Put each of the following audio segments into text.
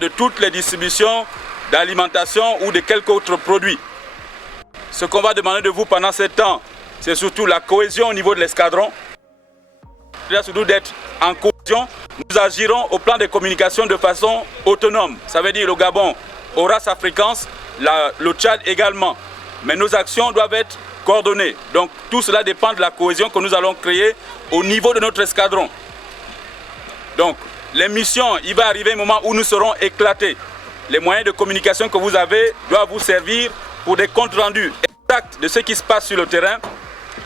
de toutes les distributions d'alimentation ou de quelque autre produit. Ce qu'on va demander de vous pendant ce temps, c'est surtout la cohésion au niveau de l'escadron. C'est surtout d'être en cohésion. Nous agirons au plan de communication de façon autonome. Ça veut dire le Gabon aura sa fréquence, le Tchad également. Mais nos actions doivent être coordonnées. Donc tout cela dépend de la cohésion que nous allons créer au niveau de notre escadron. Donc les missions, il va arriver un moment où nous serons éclatés. Les moyens de communication que vous avez doivent vous servir pour des comptes rendus exacts de ce qui se passe sur le terrain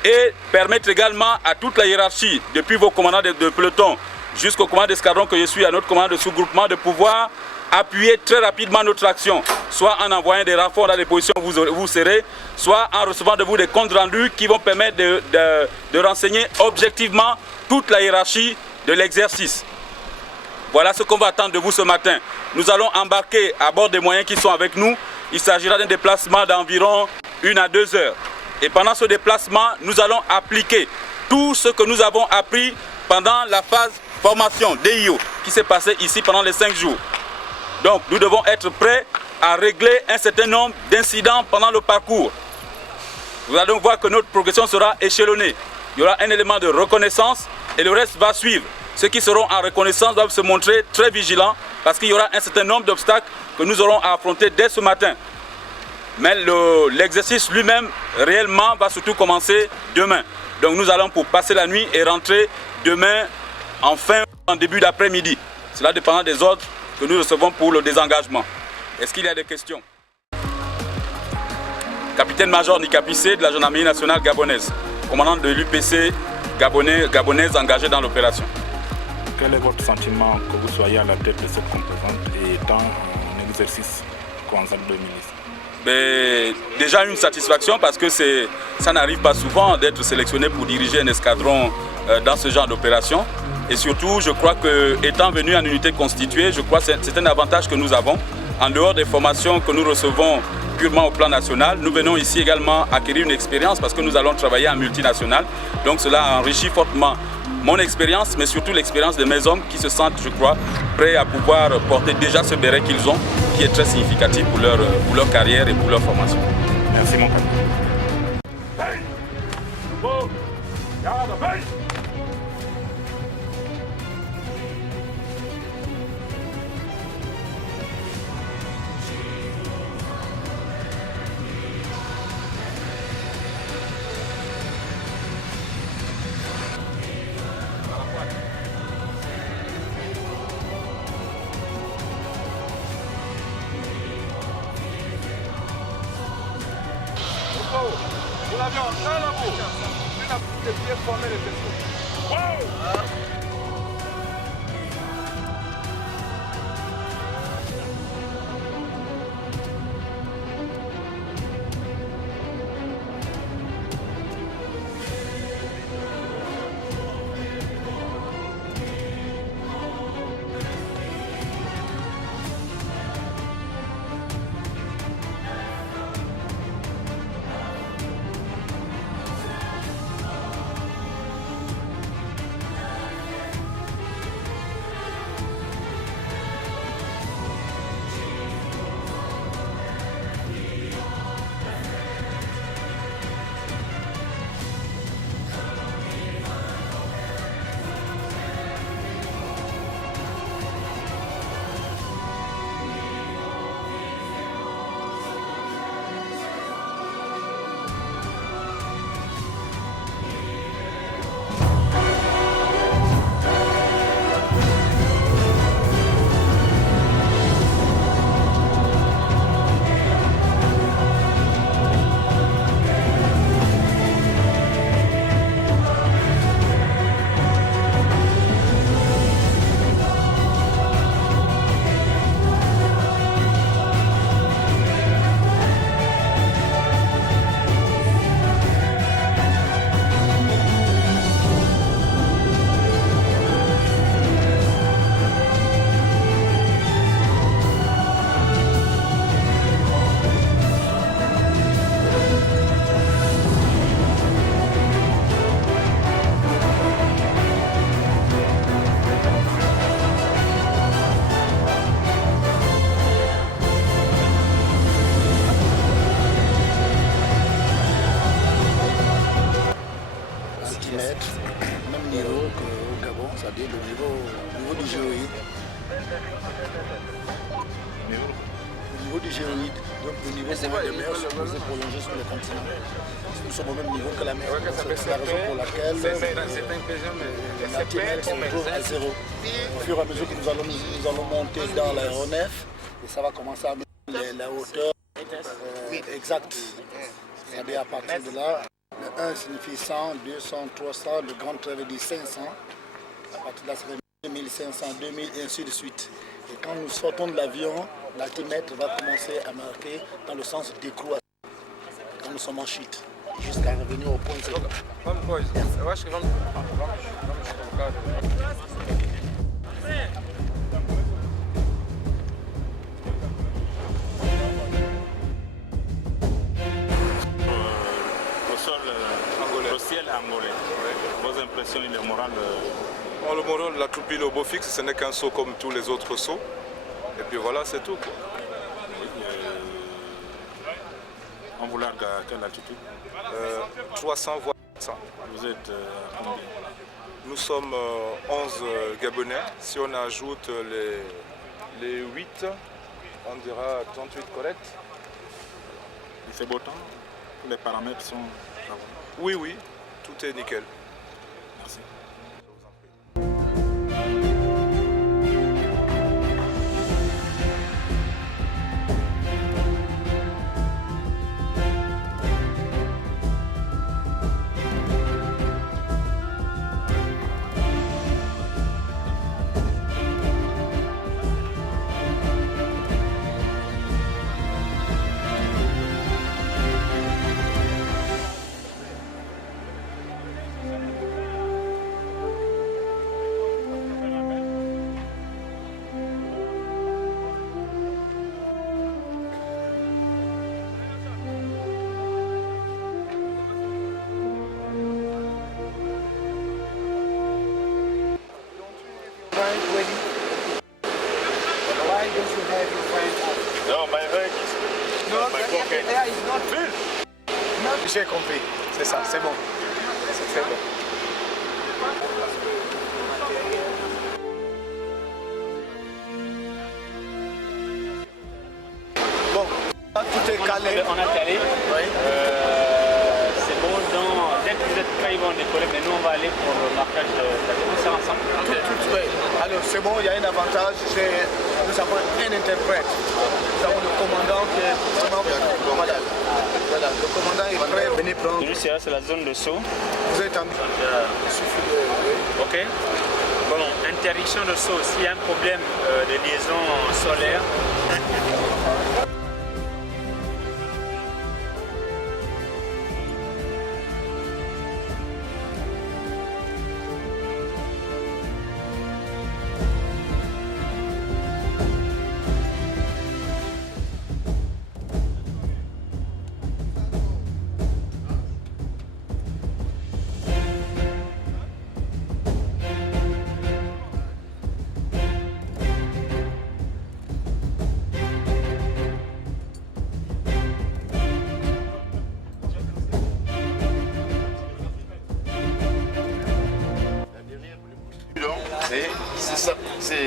et permettre également à toute la hiérarchie, depuis vos commandants de peloton jusqu'au commandant d'escadron que je suis, à notre commandant de sous-groupement, de pouvoir appuyer très rapidement notre action, soit en envoyant des rapports dans les positions où vous serez, soit en recevant de vous des comptes rendus qui vont permettre de renseigner objectivement toute la hiérarchie de l'exercice. Voilà ce qu'on va attendre de vous ce matin. Nous allons embarquer à bord des moyens qui sont avec nous. Il s'agira d'un déplacement d'environ 1 à 2 heures. Et pendant ce déplacement, nous allons appliquer tout ce que nous avons appris pendant la phase formation DIO qui s'est passée ici pendant les 5 jours. Donc nous devons être prêts à régler un certain nombre d'incidents pendant le parcours. Vous allez donc voir que notre progression sera échelonnée. Il y aura un élément de reconnaissance et le reste va suivre. Ceux qui seront en reconnaissance doivent se montrer très vigilants parce qu'il y aura un certain nombre d'obstacles que nous aurons à affronter dès ce matin. Mais l'exercice lui-même, réellement, va surtout commencer demain. Donc nous allons pour passer la nuit et rentrer demain en début d'après-midi. Cela dépendra des ordres que nous recevons pour le désengagement. Est-ce qu'il y a des questions? Capitaine-major Nika Pissé de la gendarmerie nationale gabonaise, commandant de l'UPC gabonaise engagée dans l'opération. Quel est votre sentiment que vous soyez à la tête de cette composante et étant en exercice en 2010? Déjà une satisfaction parce que ça n'arrive pas souvent d'être sélectionné pour diriger un escadron dans ce genre d'opération. Et surtout, je crois qu'étant venu en unité constituée, je crois que c'est un avantage que nous avons. En dehors des formations que nous recevons purement au plan national, nous venons ici également acquérir une expérience parce que nous allons travailler en multinational. Donc cela enrichit fortement mon expérience, mais surtout l'expérience de mes hommes qui se sentent, je crois, prêts à pouvoir porter déjà ce béret qu'ils ont, qui est très significatif pour leur carrière et pour leur formation. Merci mon père. le niveau du géoïde. Le niveau du géoïde, donc le niveau de mer supposé prolonger sur le continent. Nous sommes au même niveau que la mer. C'est la raison pour laquelle l'altimètre se trouve à zéro. Au fur et à mesure que nous allons monter dans l'aéronef, et ça va commencer à mettre la hauteur exacte. C'est-à-dire à partir de là, le 1 signifie 100, 200, 300, le grand trait veut dire 500. À partir de là, ça fait 1500, 2000 et ainsi de suite. Et quand nous sortons de l'avion, l'altimètre va commencer à marquer dans le sens décroissant. Quand nous sommes en chute, jusqu'à revenir au point zéro. Le ciel angolais. Vos impressions et le moral Le moral de la troupe au beau fixe, ce n'est qu'un saut comme tous les autres sauts. Et puis voilà, c'est tout. Quoi. On vous largue à quelle altitude 300 voire 400. Vous êtes à combien? Nous sommes 11 Gabonais. Si on ajoute les 8, on dira 38 correct. Il fait beau temps? Les paramètres sont... Oui, oui, tout est nickel. Merci. J'ai compris, c'est ça, c'est bon. C'est très bon. Bon, tout est calé. On a calé. Oui. C'est bon, dès que vous êtes prêts, ils vont décoller, mais nous on va aller pour le marquage de la démonstration ensemble. Alors c'est bon, il y a un avantage, nous avons un interprète. Nous avons le commandant qui est vraiment voilà. Voilà, le commandant est prêt, venez prendre. Lui, c'est la zone de saut. Vous êtes en il suffit de... Ok. Bon, interdiction de saut. S'il y a un problème de liaison solaire,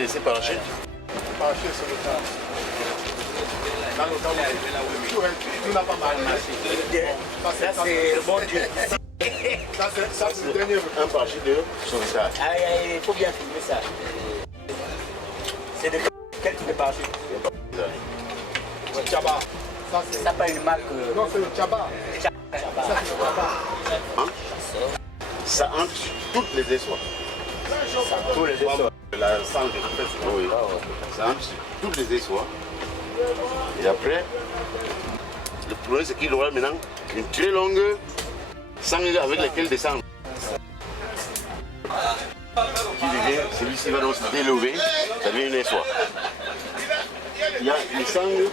C'est parachute. Parachute, c'est le temps. Dans le temps, tout n'a pas mal marché. Ça, c'est le bon Dieu. Ça, c'est le dernier. Un parachute de sauvetage. il faut bien filmer ça. C'est de quel type de parachute? Le Tchaba. Ça pas une marque. Non, c'est le Tchaba. Ça, c'est le Tchaba. Hein? Ça entre sur toutes les essoirs. Tous les essais. La sangle, oui. Ça entre sur toutes les essoirs. Et après, le problème c'est qu'il aura maintenant une très longue sangle avec laquelle descendre. Celui-ci va donc se délever, ça devient une essoir. Il y a une sangle.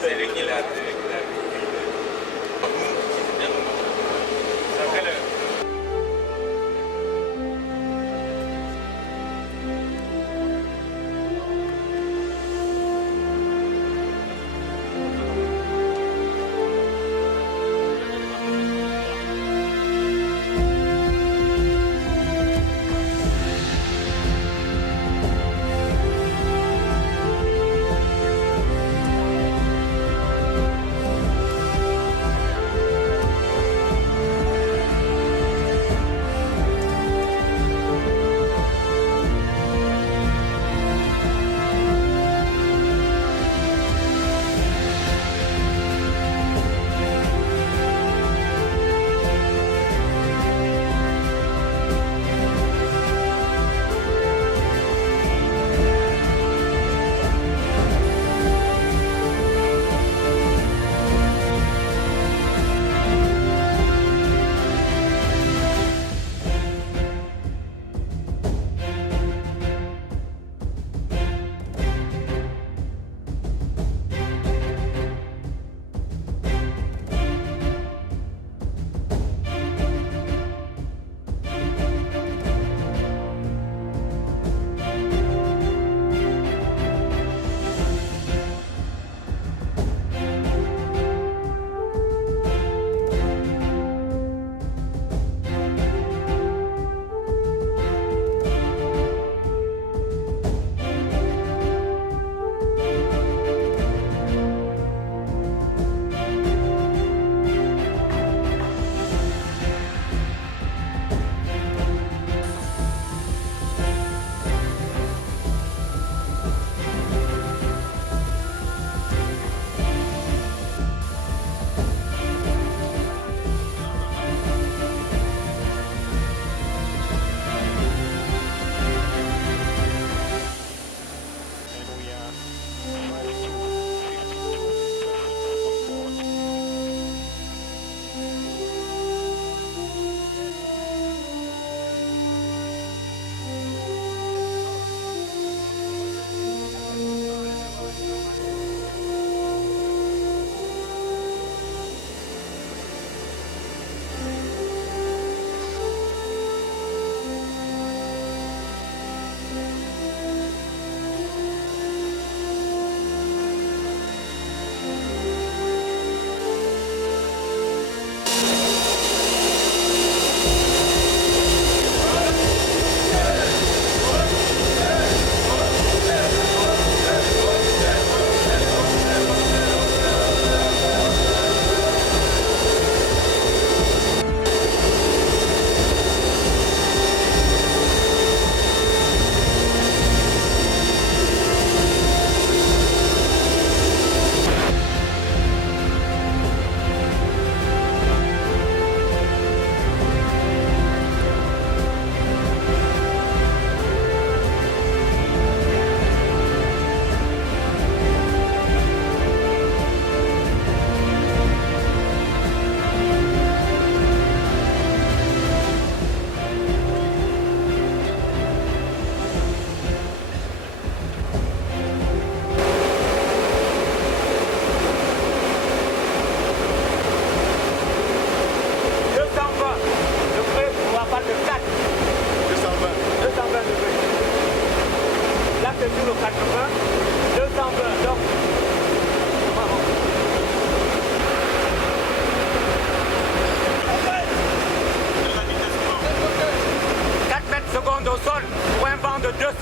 C'est lui qui l'a.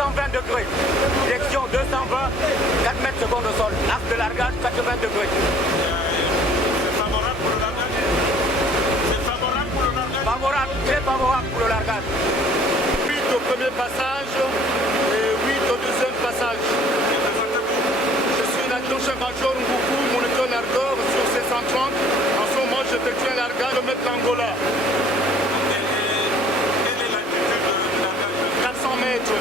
220 degrés. Direction 220, 4 mètres secondes au sol. Axe de largage, 80 degrés. C'est favorable pour le largage? C'est favorable pour le largage? Favorable, très favorable pour le largage. 8 au premier passage et 8 au deuxième passage. Je suis l'adjudant-chef-major Ngoukou, moniteur largeur sur C130. En ce moment, j'effectue un largage de mètre Angola. Quelle est l'altitude du largage? 400 mètres.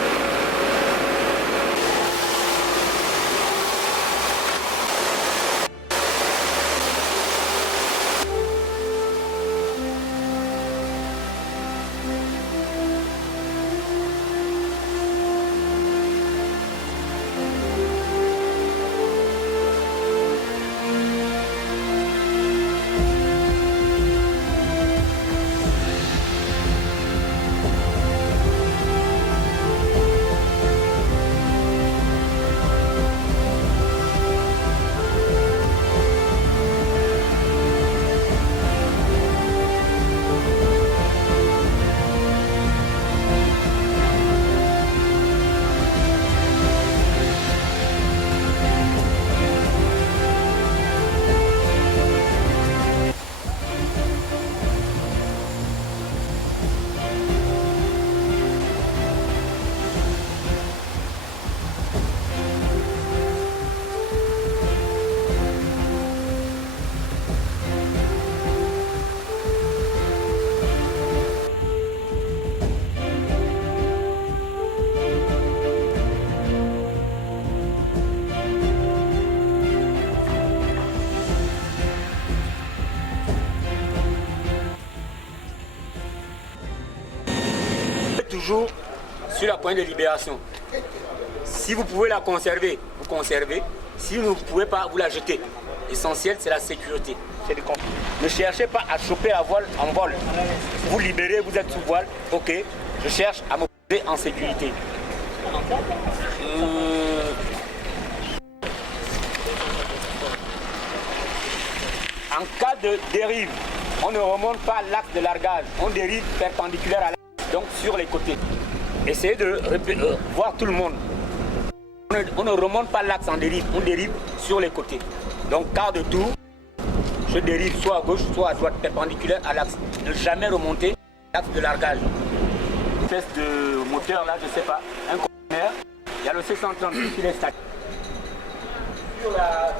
Toujours sur la pointe de libération. Si vous pouvez la conserver, vous conservez. Si vous ne pouvez pas, vous la jetez. L'essentiel, c'est la sécurité. Ne cherchez pas à choper la voile en vol. Vous libérez, vous êtes sous voile. Ok, je cherche à me poser en sécurité. En cas de dérive, on ne remonte pas l'axe de largage. On dérive perpendiculaire à l'axe. Donc sur les côtés. Essayez de voir tout le monde. On ne remonte pas l'axe en dérive, on dérive sur les côtés. Donc quart de tour, je dérive soit à gauche, soit à droite, perpendiculaire à l'axe. Ne jamais remonter l'axe de largage. Une espèce de moteur là, je ne sais pas, un conteneur. Il y a le C130 qui est statique. Sur la...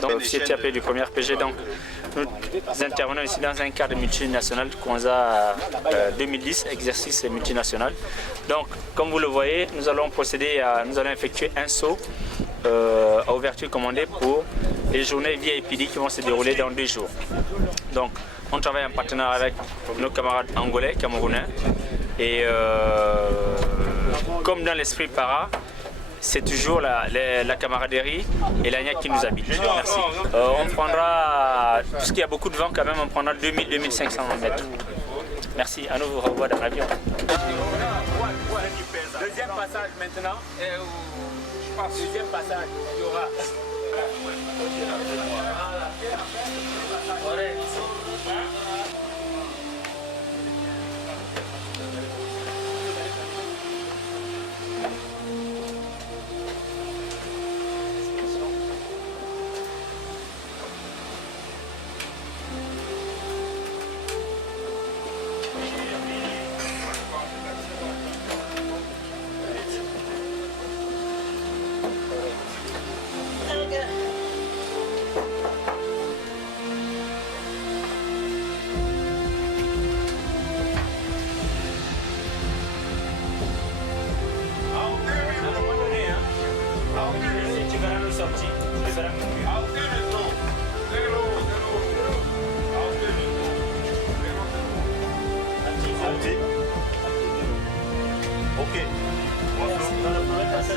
Donc, officier TAP du premier RPG. Donc, nous intervenons ici dans un cadre multinational Kwanza 2010, exercice multinational. Donc, comme vous le voyez, nous allons effectuer un saut à ouverture commandée pour les journées VIP qui vont se dérouler dans 2 jours. Donc, on travaille en partenariat avec nos camarades angolais, camerounais. Et comme dans l'esprit para, c'est toujours la camaraderie et l'agnac qui nous habite. Merci. On prendra, puisqu'il y a beaucoup de vent quand même, on prendra 2000-2500 mètres. Merci, à nous vous revoir dans l'avion. Deuxième passage maintenant. Deuxième passage, il y aura.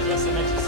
doit se mettre ici.